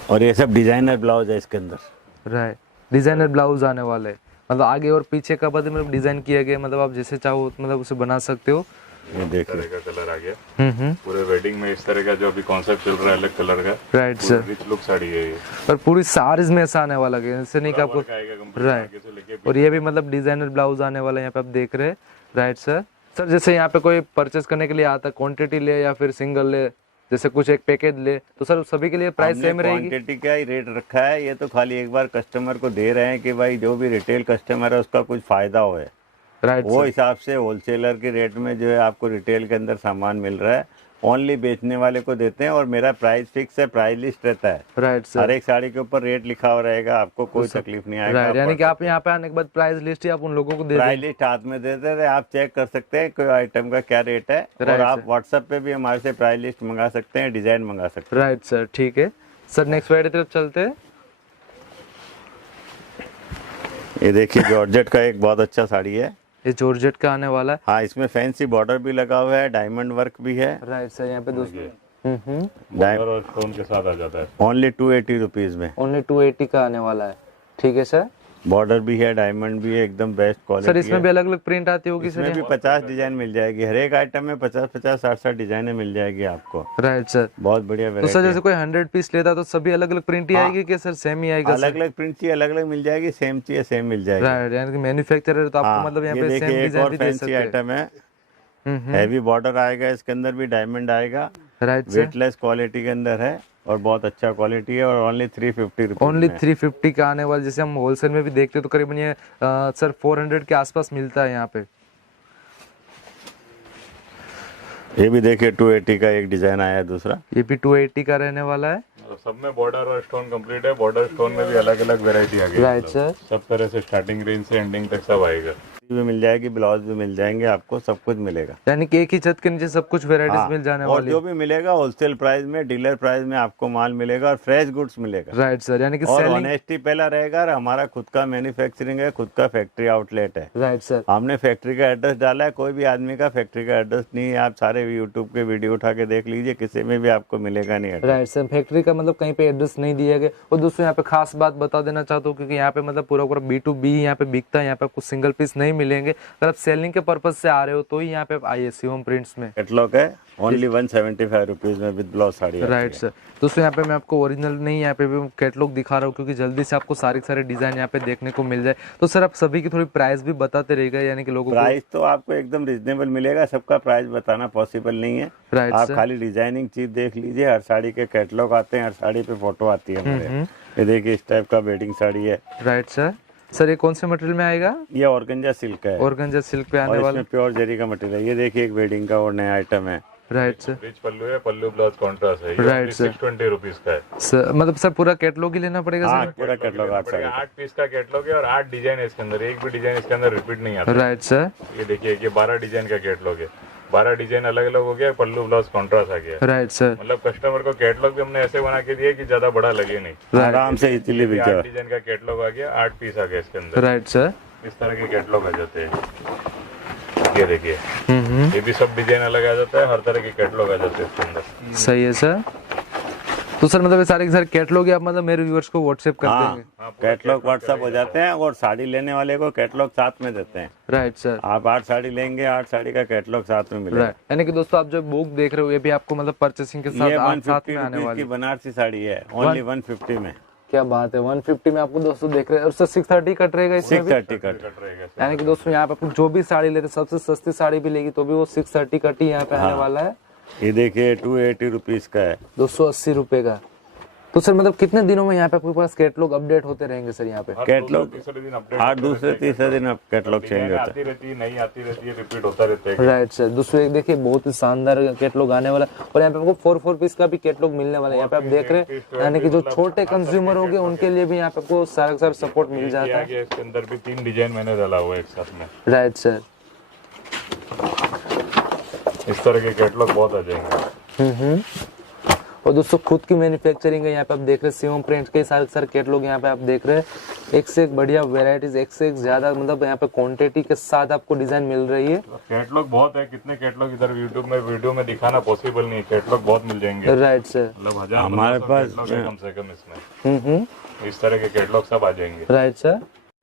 और ये सब डिजाइनर ब्लाउज है इसके अंदर। राइट, डिजाइनर ब्लाउज आने वाले, मतलब आगे और पीछे का बदले मतलब डिजाइन किया गया, मतलब आप जैसे चाहो मतलब उसे बना सकते हो। ये इस देखिए, तरह का कलर आ गया। पूरे वेडिंग में इस तरह का जो अभी कॉन्सेप्ट चल रहा है, अलग कलर का। Right sir. Rich look sari है ये। और पूरी साड़ीज में ऐसा आने वाला है, ऐसे नहीं कि आपको। आएगा कंप्लीट राइट। आगे से लेके। और ये भी मतलब डिजाइनर ब्लाउज आने वाला है, यहाँ पे आप देख रहे हैं। Right sir. सर जैसे यहाँ पे कोई परचेस करने के लिए आता है, क्वांटिटी ले या फिर सिंगल ले, जैसे कुछ एक पैकेज ले, तो सर सभी के लिए प्राइस सेम रहेगी? क्वांटिटी का ही रेट रखा है, ये तो खाली एक बार कस्टमर को दे रहे हैं कि भाई जो भी रिटेल कस्टमर है उसका कुछ फायदा हो। राइट वो हिसाब से होलसेलर के रेट में जो है आपको रिटेल के अंदर सामान मिल रहा है, ओनली बेचने वाले को देते हैं। और मेरा प्राइस फिक्स है, प्राइस लिस्ट रहता है, राइट सर। हर एक साड़ी के ऊपर रेट लिखा हुआ रहेगा, आपको कोई तकलीफ नहीं आएगा। राइट, यानी कि आप यहाँ पे आने के बाद प्राइस लिस्ट ही आप उन लोगों को दे प्राइस देंगे। लिस्ट हाथ में देते थे, आप चेक कर सकते हैं कोई आइटम का क्या रेट है। और Right, आप sir। व्हाट्सएप पे भी हमारे से प्राइस लिस्ट मंगा सकते हैं, डिजाइन मंगा सकते राइट सर, ठीक है सर। नेक्स्ट वैरायटी तरफ चलते हैं। हैं। ये देखिए, जॉर्जेट का एक बहुत अच्छा साड़ी है, ये जॉर्जेट का आने वाला है। हाँ, इसमें फैंसी बॉर्डर भी लगा हुआ है, डायमंड वर्क भी है। राइट सर, यहाँ पे दोस्तों बॉर्डर और स्टोन के साथ आ जाता है। ओनली 280 रुपीज में। ओनली 280 का आने वाला है। ठीक है सर। बॉर्डर भी है, डायमंड भी है, एकदम बेस्ट क्वालिटी। सर इसमें भी अलग अलग प्रिंट आती होगी सर? इसमें भी 50 डिजाइन मिल जाएगी, हर एक आइटम में 50-50, 60-60 डिजाइनें मिल जाएगी आपको। Right sir. बहुत बढ़िया तो वैरायटी। सर जैसे कोई 100 पीस लेता तो सभी अलग अलग प्रिंट ही आएगी कि सर सेम ही आएगा? अलग अलग प्रिंट चाहिए अलग अलग मिल जाएगी, सेम चाहिए सेम मिल जाएगी। राइट, यानी कि मैन्युफैक्चरर तो आपको मतलब यहाँ ये पे देखिए सेम एक डिजाइन और भी दे फैंसी सकते हैं। आइटम है, हैवी बॉर्डर आएगा, इसके अंदर भी डायमंड आएगा। Right sir. वेटलेस क्वालिटी के अंदर है और बहुत अच्छा क्वालिटी है, और ओनली 350 रुपीज। ओनली 350 का आने वाला। जैसे हम होलसेल में भी देखते हैं तो करीबन ये सर 400 के आसपास मिलता है यहाँ पे। ये भी देखिए 280 का एक डिजाइन आया है दूसरा। ये भी 280 का रहने वाला है। सब में बॉर्डर और स्टोन कंप्लीट है। बॉर्डर स्टोन में भी अलग अलग वैरायटी आ गई। Right sir. सब तरह से स्टार्टिंग रेंज से एंडिंग तक सब आएगा। भी मिल जाएगी, ब्लाउज भी मिल जाएंगे, आपको सब कुछ मिलेगा। यानी कि एक ही छत के नीचे सब कुछ वेराइटीज मिल जाने और वाली जो भी मिलेगा होलसेल प्राइस में, डीलर प्राइस में आपको माल मिलेगा और फ्रेश गुड्स मिलेगा। राइट सर, यानी कि और सेलिंग। ऑनेस्टी पहला रहेगा, और हमारा खुद का मैन्युफैक्चरिंग है, खुद का फैक्ट्री आउटलेट है। Right sir. हमने फैक्ट्री का एड्रेस डाला है, कोई भी आदमी का फैक्ट्री का एड्रेस नहीं है। आप सारे यूट्यूब के वीडियो उठा के देख लीजिए, किसी में भी आपको मिलेगा नहीं एड्रेस। राइट सर, फैक्ट्री का मतलब कहीं पे एड्रेस नहीं दिया गया। और दोस्तों यहाँ पे खास बात बता देना चाहता हूँ, क्योंकि यहाँ पे मतलब पूरा पूरा B2B यहाँ पे बिकता है। यहाँ पे आपको सिंगल पीस नहीं मिलेंगे। अगर आप सेलिंग के पर्पज से आ रहे हो तो ही यहाँ पे आप आइए शिवम प्रिंट्स में। कैटलॉग है ओनली 175 रुपीज में with blouse sari. Right sir. दोस्तों यहाँ पे मैं आपको ओरिजिनल नहीं, यहाँ पे भी कैटलॉग दिखा रहा हूँ, क्योंकि जल्दी से आपको सारे डिजाइन यहाँ पे देखने को मिल जाए। तो सर आप सभी की थोड़ी प्राइस भी बताते रहेगा, यानी कि लोगों को। प्राइस तो आपको एकदम रिजनेबल मिलेगा, सबका प्राइस बताना पॉसिबल नहीं है। राइट आप सर। खाली डिजाइनिंग चीज देख लीजिए। हर साड़ी के कैटलॉग आते हैं, हर साड़ी पे फोटो आती है हमारे। ये देखिए इस टाइप का वेडिंग साड़ी है। Right sir. सर ये कौन से मटेरियल में आएगा? ये ऑर्गेंजा सिल्क है, ऑर्गेन्जा सिल्क पे आने और वाला। इसमें प्योर जरी का मटेरियल है। ये देखिए एक वेडिंग का और नया आइटम है। Right sir. रिच पल्लू है, पल्लू ब्लाउज कॉन्ट्रास्ट है। Right, sir. 620 रुपीज का है। सर मतलब सर पूरा कैटलॉग ही लेना पड़ेगा हाँ, सर? पूरा कैटलॉग आप साड़ी 8 पीस का कैटलॉग है और 8 डिजाइन है इसके अंदर। एक भी डिजाइन इसके अंदर रिपीट नहीं आता। Right sir. ये देखिए ये 12 डिजाइन का कैटलॉग है। 12 डिजाइन अलग अलग हो गया, पल्लू ब्लाउज कॉन्ट्रास्ट आ गया। Right sir. मतलब कस्टमर को कैटलॉग भी हमने ऐसे बना के दिया कि ज्यादा बड़ा लगे नहीं। आराम से इजीली बिक 8 जाए। डिजाइन का कैटलॉग आ गया, 8 पीस आ गया इसके अंदर। Right sir. इस तरह के कैटलॉग आ जाते हैं। ये देखिए ये भी सब डिजाइन अलग आ जाता है, हर तरह के कैटलॉग आ जाते हैं इसके अंदर। सही है सर। तो सर मतलब ये सारे के सारे कैटलॉग ही आप मतलब मेरे व्यूअर्स को व्हाट्सएप कर देंगे? हाँ, कैटलॉग व्हाट्सअप हो जाते हैं, और साड़ी लेने वाले को कैटलॉग साथ में देते हैं। Right sir. आप 8 साड़ी लेंगे, 8 साड़ी का कैटलॉग साथ में मिलेगा। राइट, यानी कि दोस्तों आप जो बुक देख रहे हो ये भी आपको मतलब परचेसिंग के ये साथ साथ 150 में आने रुपीज वाली। की बनारसी साड़ी है, ओनली 150 में। क्या बात है, 150 में आपको दोस्तों देख रहे हैं। और सर 630 कट रहेगा इसमें भी? 630 कट। कट रहेगा। यानी कि दोस्तों यहाँ पे आपको जो भी साड़ी लेते सबसे सस्ती साड़ी भी लेगी तो भी वो 630 कट ही यहाँ पे आने वाला है। ये देखिए 280 रुपीज का है। 280 रुपए का। तो सर मतलब कितने दिनों में यहाँ पे आपके पास कैटलॉग अपडेट होते रहेंगे सर यहाँ पे? कैटलॉग तीसरे दिन अपडेट हर दूसरे तीसरे दिन अब कैटलॉग चेंज होता है। आती रहती है, नई आती रहती है, रिपीट होता रहता है। Right sir. दूसरे एक देखिए बहुत ही शानदार कैटलॉग आने वाला है। और यहाँ पे आपको 4 पीस का भी कैटलॉग मिलने वाला है। यहाँ पे आप देख रहे हैं, यानी कि जो छोटे कंज्यूमर हो गए उनके लिए भी यहाँ पे आपको सारा सपोर्ट मिल जाता है। आगे इसके अंदर भी 3 डिजाइन मैंने डाला हुआ है एक साथ में। Right sir. इस तरह के कैटलॉग बहुत आ जाएंगे। और दोस्तों खुद की मैन्युफैक्चरिंग है यहाँ पे आप देख रहे हैं। शिवम प्रिंट्स के सारे कैटलॉग यहाँ पे आप देख रहे हैं। एक से एक बढ़िया वेराइटीज, एक से एक ज्यादा मतलब यहाँ पे क्वांटिटी के साथ आपको डिजाइन मिल रही है। कैटलॉग बहुत है, कितने कैटलॉग इधर यूट्यूब में वीडियो में दिखाना पॉसिबल नहीं है। कैटलॉग बहुत मिल जाएंगे, राइट सर। मतलब 1000 हमारे 1500 पास कैटलॉग है कम से कम इसमें। इस तरह के कैटलॉग सब आ जाएंगे। Right sir.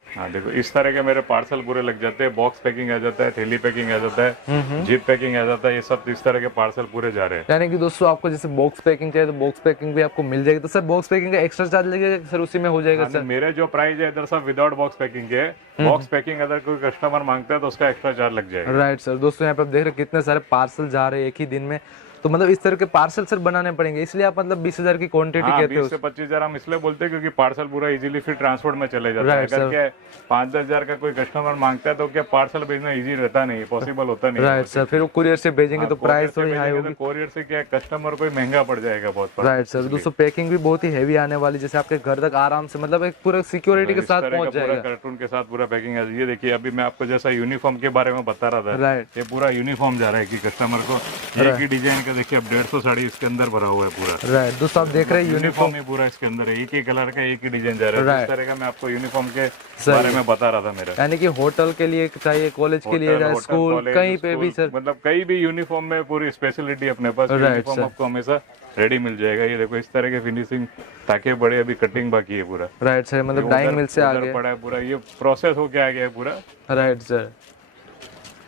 हाँ देखो इस तरह के मेरे पार्सल पूरे लग जाते हैं। बॉक्स पैकिंग आ जाता है, थैली पैकिंग आ जाता है, जिप पैकिंग आ जाता है। ये सब इस तरह के पार्सल पूरे जा रहे हैं। यानी कि दोस्तों आपको जैसे बॉक्स पैकिंग चाहिए तो बॉक्स पैकिंग भी आपको मिल जाएगी। तो सर बॉक्स पैकिंग का एक्स्ट्रा चार्ज लगेगा सर? उसी में हो जाएगा हाँ, सर? मेरे जो प्राइस है इधर सब विदाउट बॉक्स पैकिंग के। बॉक्स पैकिंग अगर कोई कस्टमर मांगता है तो उसका एक्स्ट्रा चार्ज लग जाएगा। Right sir. दोस्तों यहाँ पे आप देख रहे हैं कितने सारे पार्सल जा रहे हैं एक ही दिन में। तो मतलब इस तरह के पार्सल सर बनाने पड़ेंगे, इसलिए आप मतलब 20,000 की क्वांटिटी हाँ, कहते हो? 20 से 25,000 हम इसलिए बोलते हैं क्योंकि पार्सल पूरा इजीली फिर ट्रांसपोर्ट में चले जाता है। Right, अगर sir. क्या 5-10 हजार का कोई कस्टमर मांगता है तो क्या पार्सल भेजना इजी रहता नहीं, पॉसिबल होता नहीं। Right sir. फिर वो कुरियर से भेजेंगे तो प्राइस थोड़ी हाई होगी। कोरियर से क्या कस्टमर को महंगा पड़ जाएगा बहुत। Right sir. दोस्तों पैकिंग भी बहुत ही हैवी आने वाली, जैसे आपके घर तक आराम से मतलब एक पूरा सिक्योरिटी के साथ पहुंच पूरा जाएगा। कार्टून के साथ पूरा पैकिंग है। ये देखिए अभी मैं आपको जैसा यूनिफॉर्म के बारे में बता रहा था, राइट। ये पूरा यूनिफॉर्म जा रहा है कि कस्टमर को एक ही डिजाइन का देखिए, अब 150 साड़ी इसके अंदर भरा हुआ है पूरा। राइट दोस्तों, आप देख रहे हैं यूनिफॉर्म ही पूरा इसके अंदर है, एक ही कलर का एक ही डिजाइन जा रहा है। Right. इस तरह का मैं आपको यूनिफॉर्म के बारे में बता रहा था मेरा। यानी कि होटल के लिए चाहिए, कॉलेज के लिए जाए, होटल, स्कूल, कॉलेज, कहीं पे भी स्कूल, सर। मतलब कहीं भी यूनिफॉर्म में पूरी स्पेशलिटी अपने पास। Right, uniform sir. आपको हमेशा रेडी मिल जाएगा। ये देखो इस तरह के फिनिशिंग, ताकि बड़े अभी कटिंग बाकी है पूरा। राइट सर, मतलब डाइंग मिल से आ उधर गया। पड़ा है पूरा, ये प्रोसेस होके आ गया है पूरा। राइट सर,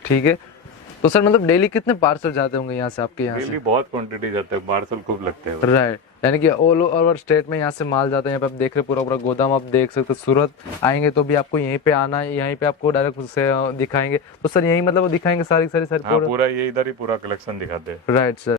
ठीक है। तो सर मतलब डेली कितने पार्सल जाते होंगे यहाँ से, आपके यहाँ से? डेली बहुत क्वांटिटी जाते हैं, पार्सल खूब लगते हैं। राइट, यानी कि ऑल ओवर स्टेट में यहाँ से माल जाता है। यहाँ पे आप देख रहे हैं पूरा पूरा गोदाम, आप देख सकते हैं। सूरत आएंगे तो भी आपको यहीं पे आना है, यहीं पे आपको डायरेक्ट से दिखाएंगे। तो सर यही मतलब वो दिखाएंगे सारी हाँ, पूरा ये इधर ही पूरा कलेक्शन दिखाते हैं। Right sir.